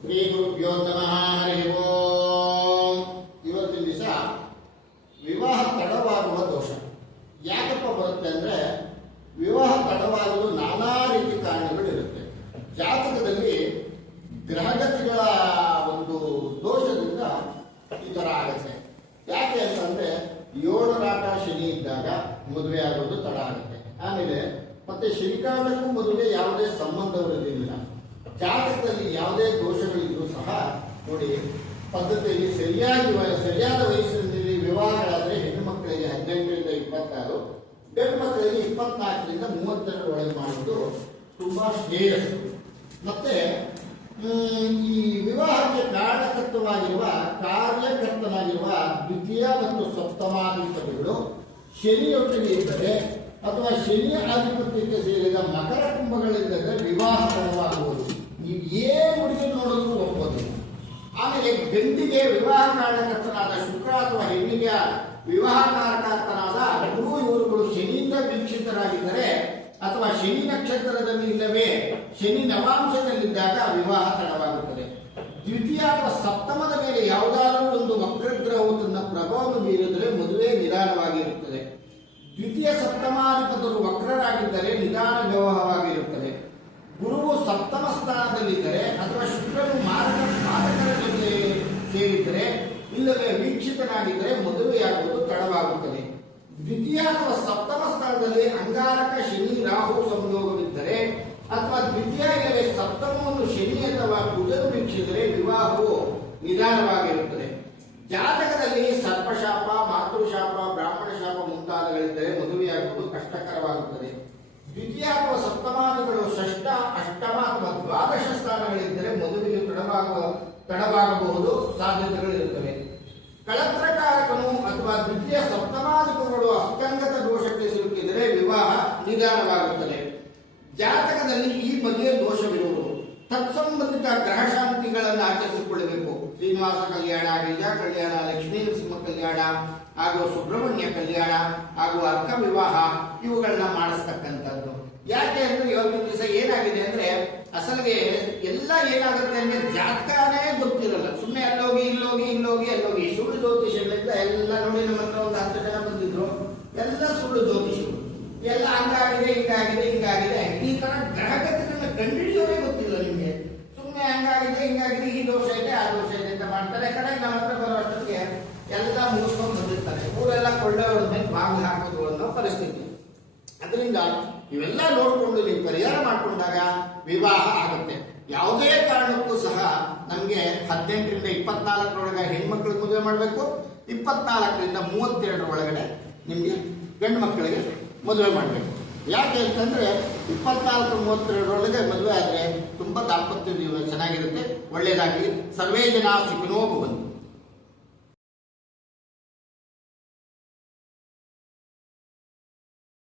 ಶ್ರೀ ಗುರುಭ್ಯೋ ನಮಃ. ಹರಿ ಓಂ. ಇವತ್ತಿನ ದಿವಸ ವಿವಾಹ ತಡವಾಗುವ ದೋಷ ಯಾಕಪ್ಪ ಬರುತ್ತೆ ಅಂದ್ರೆ, ವಿವಾಹ ತಡವಾಗಲು ನಾನಾ ರೀತಿ ಕಾರಣಗಳಿರುತ್ತೆ. ಜಾತಕದಲ್ಲಿ ಗ್ರಹಗತಿಗಳ ಒಂದು ದೋಷದಿಂದ ಈ ತರ ಆಗುತ್ತೆ. ಯಾಕೆ ಅಂತಂದ್ರೆ, ಏಳರಾಟ ಶನಿ ಇದ್ದಾಗ ಮದುವೆ ಆಗೋದು ತಡ ಆಗುತ್ತೆ. ಆಮೇಲೆ ಮತ್ತೆ ಶನಿಕಾಲಕ್ಕೂ ಮದುವೆ ಯಾವುದೇ ಸಂಬಂಧವಿರೋದಿಲ್ಲ. ಜಾತಕದಲ್ಲಿ ಯಾವುದೇ ದೋಷಗಳಿದ್ರೂ ಸಹ ನೋಡಿ, ಪದ್ಧತಿಯಲ್ಲಿ ಸರಿಯಾದ ವಯಸ್ಸಿನಲ್ಲಿ ವಿವಾಹಗಳಾದ್ರೆ ಹೆಣ್ಣು ಮಕ್ಕಳಿಗೆ 18ರಿಂದ 26, ಗಂಡು ಮಕ್ಕಳಿಗೆ 24ರಿಂದ 32 ಒಳಗೆ ಮಾಡುವುದು ತುಂಬಾ ಶ್ರೇಯಸ್ಸು. ಮತ್ತೆ ಈ ವಿವಾಹಕ್ಕೆ ಕಾರಣಕರ್ತವಾಗಿರುವ ಕಾರ್ಯಕರ್ತನಾಗಿರುವ ದ್ವಿತೀಯ ಮತ್ತು ಸಪ್ತಮಾಧಿಪತಿಗಳು ಶನಿಯೊಟ್ಟಿಗೆ ಇದ್ದರೆ ಅಥವಾ ಶನಿಯ ಆಧಿಪತ್ಯಕ್ಕೆ ಸೇರಿದ ಮಕರ ಕುಂಭಗಳಿದ್ದರೆ ವಿವಾಹ ತಡವಾಗುವುದು. ನೀವು ಏನ್ ಹುಡುಗಿ ನೋಡೋದು ಒಪ್ಪೋದು. ಆಮೇಲೆ ಗಂಡಿಗೆ ವಿವಾಹ ಕಾರಣಕರ್ತನಾದ ಶುಕ್ರ ಅಥವಾ ಹೆಣ್ಣಿಗೆ ವಿವಾಹ ಕಾರಣಕರ್ತನಾದ ಗುರು ಇವರುಗಳು ಶನಿಯಿಂದ ವೀಕ್ಷಿತರಾಗಿದ್ದರೆ ಅಥವಾ ಶನಿ ನಕ್ಷತ್ರದಲ್ಲಿ ಇಲ್ಲವೇ ಶನಿ ನವಾಂಶದಲ್ಲಿದ್ದಾಗ ವಿವಾಹ ತಡವಾಗುತ್ತದೆ. ದ್ವಿತೀಯ ಅಥವಾ ಸಪ್ತಮದ ಮೇಲೆ ಯಾವುದಾದ್ರೂ ಒಂದು ವಕ್ರಗ್ರಹವು ತನ್ನ ಪ್ರಭಾವ ಬೀರಿದರೆ ಮದುವೆ ನಿಧಾನವಾಗಿರುತ್ತದೆ. ದ್ವಿತೀಯ ಸಪ್ತಮಾಧಿಪತರು ವಕ್ರರಾಗಿದ್ದರೆ ನಿಧಾನ ವಿವಾಹವಾಗಿರುತ್ತದೆ. ಗುರುವು ಸಪ್ತಮ ಸ್ಥಾನದಲ್ಲಿದ್ದರೆ ಅಥವಾ ಶುಕ್ರನು ಮಾರಕರ ಜೊತೆ ಸೇರಿದ್ದರೆ ಇಲ್ಲವೇ ವೀಕ್ಷಿತನಾಗಿದ್ದರೆ ಮದುವೆಯಾಗುವುದು ತಡವಾಗುತ್ತದೆ. ದ್ವಿತೀಯ ಅಥವಾ ಸಪ್ತಮ ಸ್ಥಾನದಲ್ಲಿ ಅಂಗಾರಕ ಶನಿ ರಾಹು ಸಂಯೋಗವಿದ್ದರೆ ಅಥವಾ ದ್ವಿತೀಯ ಇಲ್ಲವೇ ಸಪ್ತಮವನ್ನು ಶನಿ ಅಥವಾ ಕುಜನು ವೀಕ್ಷಿಸಿದರೆ ವಿವಾಹವು ನಿಧಾನವಾಗಿರುತ್ತದೆ. ಜಾತಕದಲ್ಲಿ ಸರ್ಪಶಾಪ, ಮಾತೃಶಾಪ, ಬ್ರಾಹ್ಮಣ ಶಾಪ ಮುಂತಾದಗಳಿದ್ದರೆ ಮದುವೆಯಾಗುವುದು ಕಷ್ಟಕರವಾಗುತ್ತದೆ. ದ್ವಿತೀಯ ಅಥವಾ ಸಪ್ತಮಾದಿಗಳು ಷಷ್ಠ, ಅಷ್ಟಮ ಅಥವಾ ದ್ವಾದಶ ಸ್ಥಾನಗಳಿದ್ದರೆ ಮದುವೆಯು ತಡವಾಗಬಹುದು ಸಾಧ್ಯತೆಗಳಿರುತ್ತವೆ. ಕಳತ್ರಕಾರಕನು ಅಥವಾ ದ್ವಿತೀಯ ಸಪ್ತಮಾಧಿಪಗಳು ಅಸ್ತಂಗತ ದೋಷಕ್ಕೆ ಸಿಲುಕಿದರೆ ವಿವಾಹ ನಿಧಾನವಾಗುತ್ತದೆ. ಜಾತಕದಲ್ಲಿ ಈ ಬಗೆಯ ದೋಷವಿರುವುದು ತತ್ಸಂಬಂಧಿತ ಗ್ರಹ ಶಾಂತಿಗಳನ್ನು ಆಚರಿಸಿಕೊಳ್ಳಬೇಕು. ಶ್ರೀನಿವಾಸ ಕಲ್ಯಾಣ, ಗಿರಿಜ ಕಲ್ಯಾಣ, ಲಕ್ಷ್ಮೀ ನರಸಿಂಹ ಕಲ್ಯಾಣ ಹಾಗೂ ಸುಬ್ರಹ್ಮಣ್ಯ ಕಲ್ಯಾಣ ಹಾಗೂ ಅರ್ಕ ವಿವಾಹ ಇವುಗಳನ್ನ ಮಾಡಿಸ್ತಕ್ಕಂಥದ್ದು. ಯಾಕೆ ಅಂದ್ರೆ ಇವತ್ತಿನ ದಿವಸ ಏನಾಗಿದೆ ಅಂದ್ರೆ, ಅಸಲಿಗೆ ಎಲ್ಲ ಏನಾಗುತ್ತೆ ಅಂದ್ರೆ ಜಾತಕನೇ ಗೊತ್ತಿರಲ್ಲ. ಸುಮ್ಮನೆ ಅಲ್ಲೋಗಿ ಇಲ್ಲೋಗಿ ಸುಳ್ಳು ಜ್ಯೋತಿಷಗಳಿಂದ ಎಲ್ಲ ನೋಡಿ. ನಮ್ಮ ಹತ್ರ ಒಂದು 10 ಜನ ಬಂದಿದ್ರು, ಎಲ್ಲ ಸುಳ್ಳು ಜ್ಯೋತಿಷರು. ಎಲ್ಲ ಹಂಗಾಗಿದೆ ಹಿಂಗಾಗಿದೆ ಈ ತರ ಗ್ರಹಗತಿಗಳನ್ನ ಕಂಡುಹಿಡಿಯೋದೇ ಗೊತ್ತಿಲ್ಲ ನಿಮ್ಗೆ. ಸುಮ್ಮನೆ ಹಿಂಗಾಗಿದೆ ಈ ದೋಷ ಇದೆ ಆ ದೋಷ ಇದೆ ಅಂತ ಮಾಡ್ತಾರೆ. ಕಡೆಗೆ ನಮ್ಮ ಹತ್ರ ಬರೋ ಅಷ್ಟೊತ್ತಿಗೆ ಎಲ್ಲ ಮುಗಿಸ್ಕೊಂಡು ಬಂದಿರ್ತಾರೆ. ಊರೆಲ್ಲ ಕೊಳ್ಳೆ ಹೊಡೆದ ಬಾಗಿಲು ಹಾಕೋದು ಅನ್ನೋ ಪರಿಸ್ಥಿತಿ. ಅದರಿಂದ ಇವೆಲ್ಲ ನೋಡಿಕೊಂಡು ನೀವು ಪರಿಹಾರ ಮಾಡಿಕೊಂಡಾಗ ವಿವಾಹ ಆಗುತ್ತೆ. ಯಾವುದೇ ಕಾರಣಕ್ಕೂ ಸಹ ನಮ್ಗೆ 18ರಿಂದ 24 ಹೆಣ್ಮಕ್ಳಿಗೆ ಮದುವೆ ಮಾಡಬೇಕು. 24ರಿಂದ 32 ಒಳಗಡೆ ನಿಮ್ಗೆ ಗಂಡು ಮಕ್ಕಳಿಗೆ ಮದುವೆ ಮಾಡಬೇಕು. ಯಾಕೆ ಅಂತಂದ್ರೆ 24-32 ಮದುವೆ ಆದ್ರೆ ತುಂಬಾ ದಾಂಪತ್ಯ ಜೀವನ ಚೆನ್ನಾಗಿರುತ್ತೆ. ಒಳ್ಳೇದಾಗ್ಲಿ. ಸರ್ವೇ ಜನ ಸುಖಿನೋ ಭವಂತು.